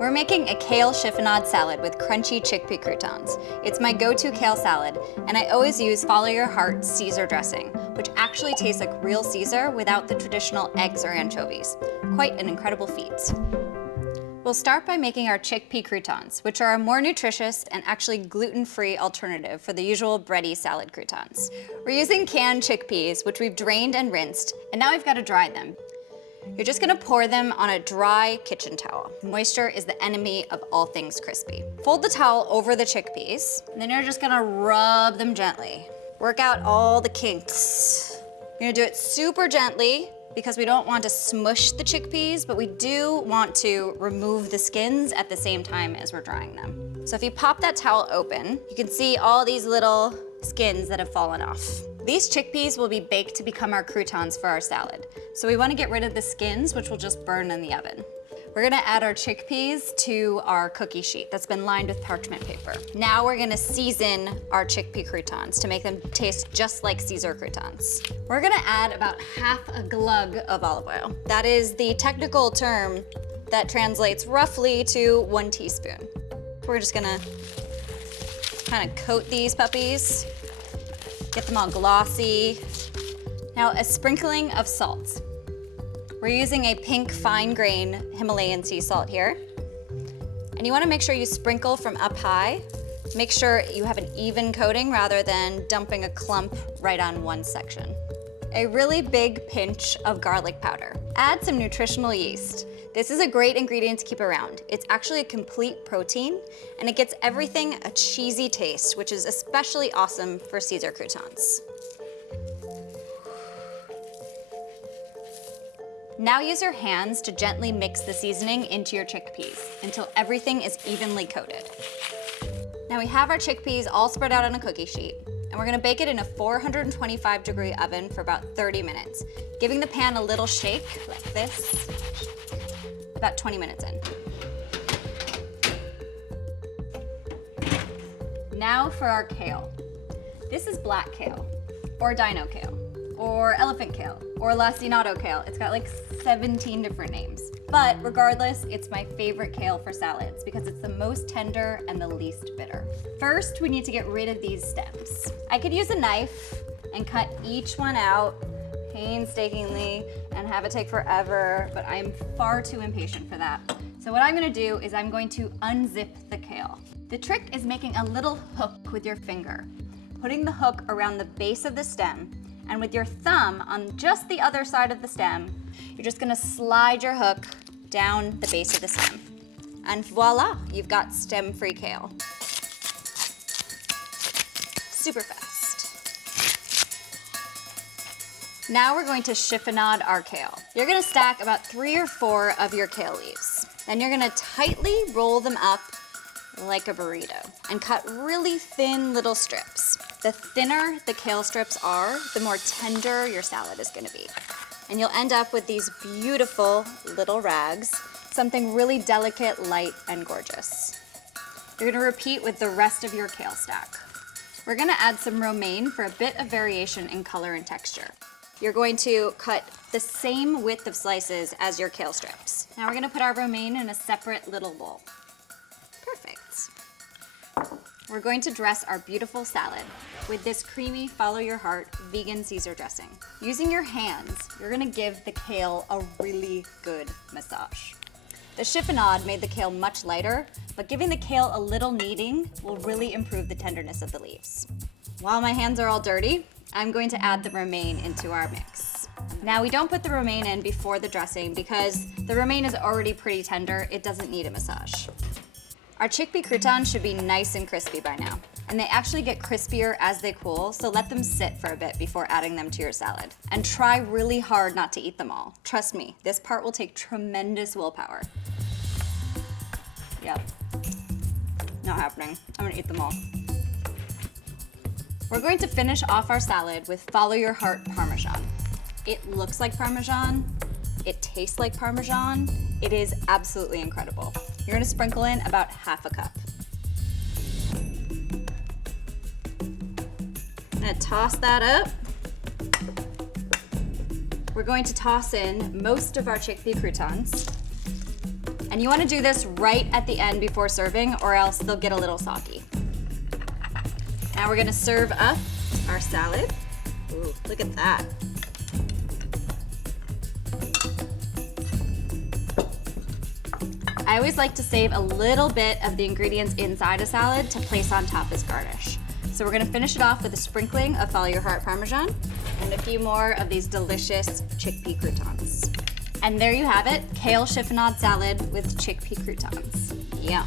We're making a kale chiffonade salad with crunchy chickpea croutons. It's my go-to kale salad, and I always use Follow Your Heart Caesar dressing, which actually tastes like real Caesar without the traditional eggs or anchovies. Quite an incredible feat. We'll start by making our chickpea croutons, which are a more nutritious and actually gluten-free alternative for the usual bready salad croutons. We're using canned chickpeas, which we've drained and rinsed, and now we've got to dry them. You're just gonna pour them on a dry kitchen towel. Moisture is the enemy of all things crispy. Fold the towel over the chickpeas, and then you're just gonna rub them gently. Work out all the kinks. You're gonna do it super gently because we don't want to smush the chickpeas, but we do want to remove the skins at the same time as we're drying them. So if you pop that towel open, you can see all these little skins that have fallen off. These chickpeas will be baked to become our croutons for our salad. So we want to get rid of the skins, which will just burn in the oven. We're gonna add our chickpeas to our cookie sheet that's been lined with parchment paper. Now we're gonna season our chickpea croutons to make them taste just like Caesar croutons. We're gonna add about half a glug of olive oil. That is the technical term that translates roughly to 1 teaspoon. We're just gonna kind of coat these puppies. Get them all glossy. Now, a sprinkling of salt. We're using a pink fine grain Himalayan sea salt here. And you wanna make sure you sprinkle from up high. Make sure you have an even coating rather than dumping a clump right on one section. A really big pinch of garlic powder. Add some nutritional yeast. This is a great ingredient to keep around. It's actually a complete protein, and it gets everything a cheesy taste, which is especially awesome for Caesar croutons. Now use your hands to gently mix the seasoning into your chickpeas until everything is evenly coated. Now we have our chickpeas all spread out on a cookie sheet, and we're gonna bake it in a 425-degree oven for about 30 minutes, giving the pan a little shake like this. About 20 minutes in. Now for our kale. This is black kale, or dino kale, or elephant kale, or lacinato kale. It's got like 17 different names. But regardless, it's my favorite kale for salads because it's the most tender and the least bitter. First, we need to get rid of these stems. I could use a knife and cut each one out painstakingly and have it take forever, but I'm far too impatient for that. So what I'm gonna do is I'm going to unzip the kale. The trick is making a little hook with your finger, putting the hook around the base of the stem, and with your thumb on just the other side of the stem, you're just gonna slide your hook down the base of the stem. And voila, you've got stem-free kale. Super fast. Now we're going to chiffonade our kale. You're gonna stack about 3 or 4 of your kale leaves. Then you're gonna tightly roll them up like a burrito and cut really thin little strips. The thinner the kale strips are, the more tender your salad is gonna be. And you'll end up with these beautiful little rags, something really delicate, light, and gorgeous. You're gonna repeat with the rest of your kale stack. We're gonna add some romaine for a bit of variation in color and texture. You're going to cut the same width of slices as your kale strips. Now we're gonna put our romaine in a separate little bowl. Perfect. We're going to dress our beautiful salad with this creamy Follow Your Heart vegan Caesar dressing. Using your hands, you're gonna give the kale a really good massage. The chiffonade made the kale much lighter, but giving the kale a little kneading will really improve the tenderness of the leaves. While my hands are all dirty, I'm going to add the romaine into our mix. Now we don't put the romaine in before the dressing because the romaine is already pretty tender. It doesn't need a massage. Our chickpea croutons should be nice and crispy by now, and they actually get crispier as they cool, so let them sit for a bit before adding them to your salad. And try really hard not to eat them all. Trust me, this part will take tremendous willpower. Yep, not happening. I'm gonna eat them all. We're going to finish off our salad with Follow Your Heart Parmesan. It looks like Parmesan, it tastes like Parmesan, it is absolutely incredible. You're gonna sprinkle in about half a cup. I'm gonna toss that up. We're going to toss in most of our chickpea croutons. And you wanna do this right at the end before serving, or else they'll get a little soggy. Now we're gonna serve up our salad. Ooh, look at that. I always like to save a little bit of the ingredients inside a salad to place on top as garnish. So we're gonna finish it off with a sprinkling of Follow Your Heart Parmesan and a few more of these delicious chickpea croutons. And there you have it, kale chiffonade salad with chickpea croutons. Yum.